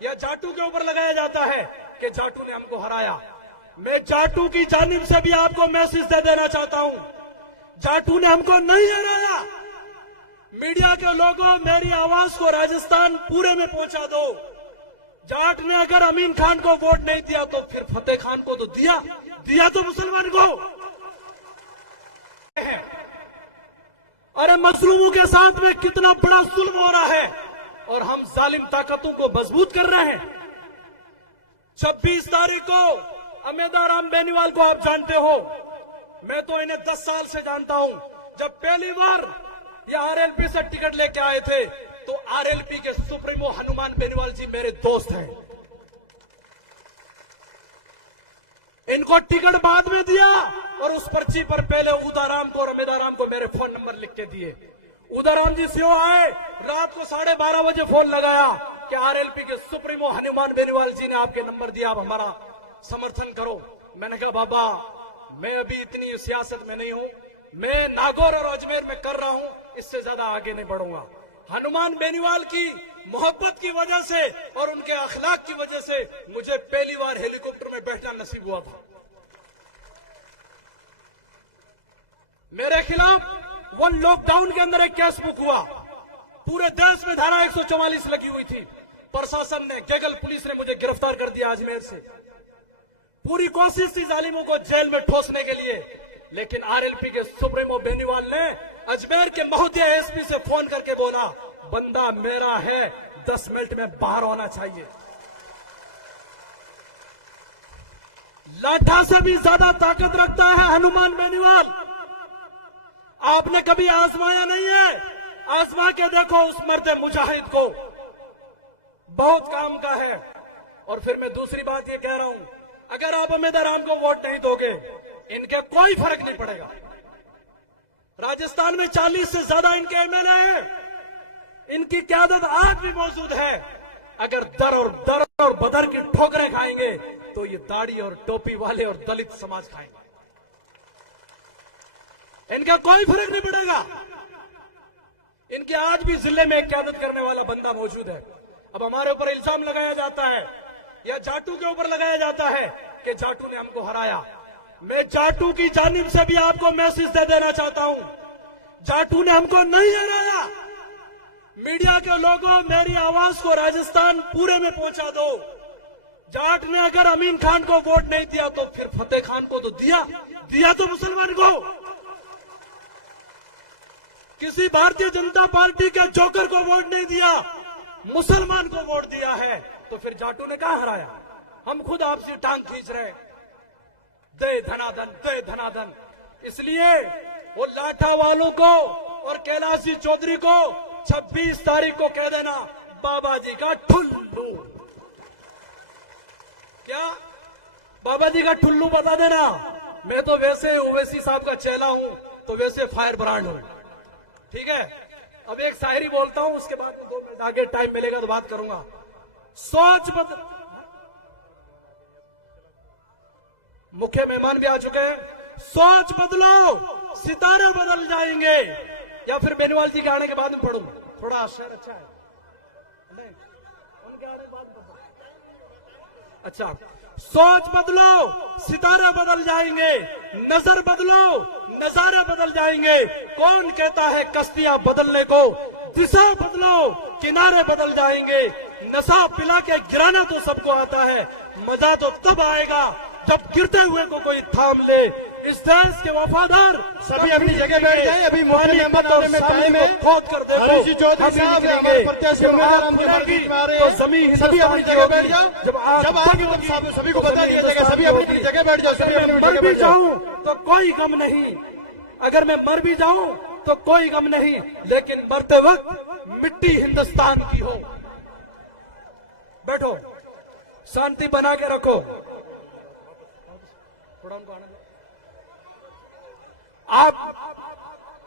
या जाटू के ऊपर लगाया जाता है कि जाटू ने हमको हराया। मैं जाटू की जानिब से भी आपको मैसेज दे देना चाहता हूं, जाटू ने हमको नहीं हराया। मीडिया के लोगों, मेरी आवाज को राजस्थान पूरे में पहुंचा दो। जाट ने अगर अमीन खान को वोट नहीं दिया तो फिर फतेह खान को तो दिया तो मुसलमान को। अरे मजलूमों के साथ में कितना बड़ा जुल्म हो रहा है और हम जालिम ताकतों को मजबूत कर रहे हैं। 26 तारीख को अमेदाराम बेनीवाल को आप जानते हो, मैं तो इन्हें 10 साल से जानता हूं। जब पहली बार ये आरएलपी से टिकट लेके आए थे तो आरएलपी के सुप्रीमो हनुमान बेनीवाल जी मेरे दोस्त हैं। इनको टिकट बाद में दिया और उस पर्ची पर पहले उदाराम को और अमेदाराम को मेरे फोन नंबर लिख के दिए। उदाराम जी सीओ आए, रात को 12:30 बजे फोन लगाया कि आरएलपी के सुप्रीमो हनुमान बेनीवाल जी ने आपके नंबर दिया, आप हमारा समर्थन करो। मैंने कहा बाबा, मैं अभी इतनी सियासत में नहीं हूं, मैं नागौर और अजमेर में कर रहा हूं, इससे ज्यादा आगे नहीं बढ़ूंगा। हनुमान बेनीवाल की मोहब्बत की वजह से और उनके अखलाक की वजह से मुझे पहली बार हेलीकॉप्टर में बैठना नसीब हुआ था। मेरे खिलाफ वो लॉकडाउन के अंदर एक केस बुक हुआ, पूरे देश में धारा 144 लगी हुई थी। प्रशासन ने, गैगल पुलिस ने मुझे गिरफ्तार कर दिया अजमेर से। पूरी कोशिश थी जालिमों को जेल में ठोसने के लिए, लेकिन आरएलपी के सुप्रीमो बेनीवाल ने अजमेर के महोदय एसपी से फोन करके बोला, बंदा मेरा है, 10 मिनट में बाहर होना चाहिए। लाठा से भी ज्यादा ताकत रखता है हनुमान बेनीवाल। आपने कभी आजमाया नहीं है, आजमा के देखो उस मर्द मुजाहिद को, बहुत काम का है। और फिर मैं दूसरी बात ये कह रहा हूं, अगर आप अमेदाराम को वोट नहीं दोगे, इनके कोई फर्क नहीं पड़ेगा। राजस्थान में 40 से ज्यादा इनके एमएलए हैं, इनकी क्यादत आज भी मौजूद है। अगर दर और बदर की ठोकरें खाएंगे तो ये दाढ़ी और टोपी वाले और दलित समाज खाएंगे, इनका कोई फर्क नहीं पड़ेगा। इनके आज भी जिले में एक क्यादत करने वाला बंदा मौजूद है। अब हमारे ऊपर इल्जाम लगाया जाता है या जाटू के ऊपर लगाया जाता है कि जाटू ने हमको हराया। मैं जाटू की जानिब से भी आपको मैसेज दे देना चाहता हूं, जाटू ने हमको नहीं हराया। मीडिया के लोगों, मेरी आवाज को राजस्थान पूरे में पहुंचा दो। जाट ने अगर अमीन खान को वोट नहीं दिया तो फिर फतेह खान को तो दिया तो मुसलमान को। किसी भारतीय जनता पार्टी के जोकर को वोट नहीं दिया, मुसलमान को वोट दिया है, तो फिर जाटू ने कहां हराया? हम खुद आपसे टांग खींच रहे, दे धनाधन। इसलिए वो लाठा वालों को और कैलाशी चौधरी को 26 तारीख को कह देना, बाबा जी का ठुल्लू। क्या बाबा जी का ठुल्लू बता देना। मैं तो वैसे ओवैसी साहब का चेला हूं, तो वैसे फायर ब्रांड हूं, ठीक है। अब एक शायरी बोलता हूं, उसके बाद में 2 मिनट आगे टाइम मिलेगा तो बात करूंगा। सोच बदल, मुख्य मेहमान भी आ चुके हैं। सोच बदलो, सितारे बदल जाएंगे। या फिर बेनीवाल जी के आने के बाद में पढ़ूं, थोड़ा शेर अच्छा है, नहीं उनके आने के बाद में। अच्छा, सोच बदलो, सितारे बदल जाएंगे, नजर बदलो, नजारे बदल जाएंगे। कौन कहता है कश्तियां बदलने को, दिशा बदलो, किनारे बदल जाएंगे। नशा पिला के गिराना तो सबको आता है, मजा तो तब आएगा जब गिरते हुए को कोई थाम ले। इस देश के वफादार सभी अपनी जगह बैठ जाए। अभी मोहन मेंबर आने में टाइम है। खोद कर देखो, हरीश जी चौधरी साहब हमारे प्रत्याशी उम्मीदवार हमके बीच में आ रहे हैं। सभी अपनी जगह बैठ जाओ। जब आगे तब सभी को बता दिया जाएगा, सभी अपनी जगह बैठ जाओ। सभी अपनी मर भी जाऊं तो कोई गम नहीं, अगर मैं मर भी जाऊं तो कोई गम नहीं, लेकिन मरते वक्त मिट्टी हिंदुस्तान की हो। बैठो, शांति बना के रखो। थोड़ा उनको आने दो। आप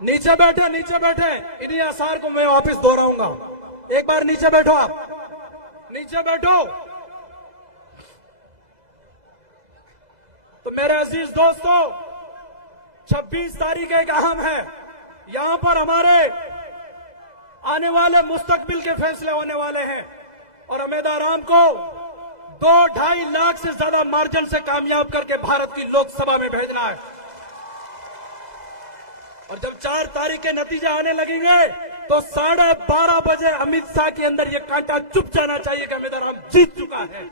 नीचे बैठे। इन्हीं आसार को मैं वापस दोहराऊंगा। एक बार नीचे बैठो, आप नीचे बैठो। तो मेरे अजीज दोस्तों, 26 तारीख एक अहम है। यहां पर हमारे आने वाले मुस्तकबिल के फैसले होने वाले हैं। और अमित आराम को 2-2.5 लाख से ज्यादा मार्जिन से कामयाब करके भारत की लोकसभा में भेजना है। और जब 4 तारीख के नतीजे आने लगेंगे तो 12:30 बजे अमित शाह के अंदर ये कांटा चुप जाना चाहिए कि अमित आराम जीत चुका है।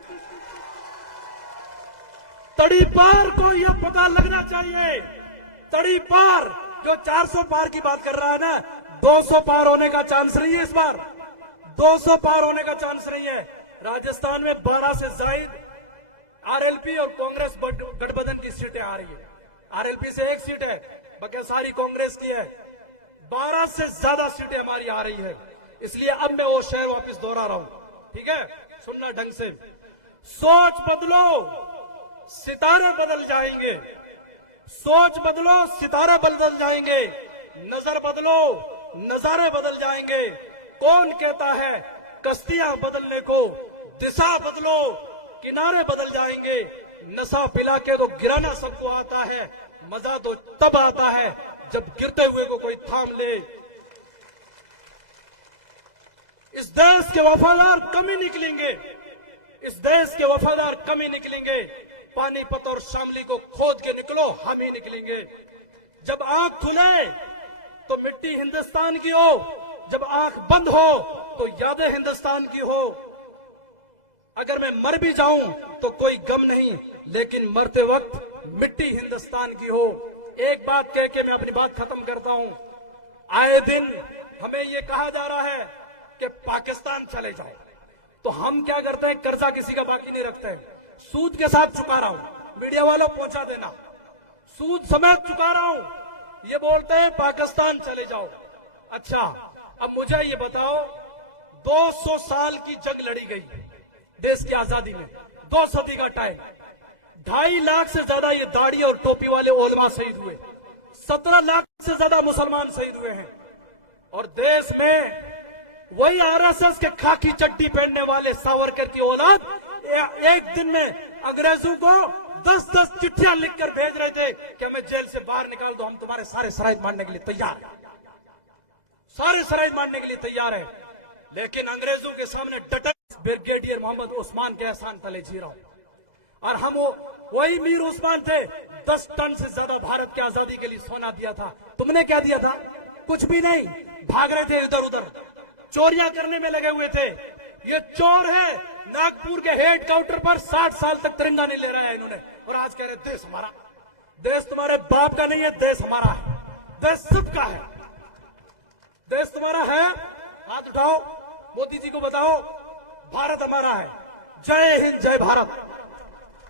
तड़ी पार को यह पता लगना चाहिए, तड़ी पार जो 400 पार की बात कर रहा है ना, 200 पार होने का चांस नहीं है इस बार, 200 पार होने का चांस नहीं है। राजस्थान में 12 से ज्यादा आरएलपी और कांग्रेस गठबंधन की सीटें आ रही है। आरएलपी से 1 सीट है, बाकी सारी कांग्रेस की है। 12 से ज्यादा सीटें हमारी आ रही है। इसलिए अब मैं वो शहर वापस दोहरा रहा हूं, ठीक है? सुनना ढंग से। सोच बदलो, सितारे बदल जाएंगे। सोच बदलो, सितारे बदल जाएंगे। नजर बदलो, नजारे बदल जाएंगे। कौन कहता है कश्तियां बदलने को? दिशा बदलो, किनारे बदल जाएंगे। नशा पिला के तो गिराना सबको आता है, मजा तो तब आता है जब गिरते हुए को कोई थाम ले। इस देश के वफादार कम ही निकलेंगे, इस देश के वफादार कम ही निकलेंगे। पानीपत और शामली को खोद के निकलो, हम ही निकलेंगे। जब आंख खुले तो मिट्टी हिंदुस्तान की हो, जब आंख बंद हो तो यादें हिंदुस्तान की हो। अगर मैं मर भी जाऊं तो कोई गम नहीं, लेकिन मरते वक्त मिट्टी हिंदुस्तान की हो। एक बात कह के मैं अपनी बात खत्म करता हूं। आए दिन हमें यह कहा जा रहा है कि पाकिस्तान चले जाओ, तो हम क्या करते हैं? कर्जा किसी का बाकी नहीं रखते हैं, सूद के साथ चुका रहा हूं। मीडिया वालों पहुंचा देना, सूद समेत चुका रहा हूं। ये बोलते हैं पाकिस्तान चले जाओ। अच्छा, अब मुझे ये बताओ, 200 साल की जंग लड़ी गई देश की आजादी में, 2 सदी का टाइम, 2.5 लाख से ज्यादा ये दाढ़ी और टोपी वाले उलमा शहीद हुए, 17 लाख से ज्यादा मुसलमान शहीद हुए हैं। और देश में वही आरएसएस के खाकी चड्डी पहनने वाले सावरकर की औलाद एक दिन में अंग्रेजों को 10-10 चिट्ठियां लिखकर भेज रहे थे कि हमें जेल से बाहर निकाल दो, हम तुम्हारे सारे शराइत मानने के लिए तैयार हैं, सारे शराइत मानने के लिए तैयार है। लेकिन अंग्रेजों के सामने डटक ब्रिगेडियर मोहम्मद उस्मान के एहसान तले जी रहा हूं। और हम वही मीर उस्मान थे, 10 टन से ज्यादा भारत की आजादी के लिए सोना दिया था। तुमने क्या दिया था? कुछ भी नहीं। भाग रहे थे इधर उधर, चोरियां करने में लगे हुए थे। ये चोर है, नागपुर के हेड क्वार्टर पर 60 साल तक तिरंगा नहीं ले रहा है इन्होंने, और आज कह रहे देश हमारा। देश तुम्हारे बाप का नहीं है, देश हमारा है, देश सबका है। देश तुम्हारा है, हाथ उठाओ, मोदी जी को बताओ भारत हमारा है। जय हिंद, जय भारत।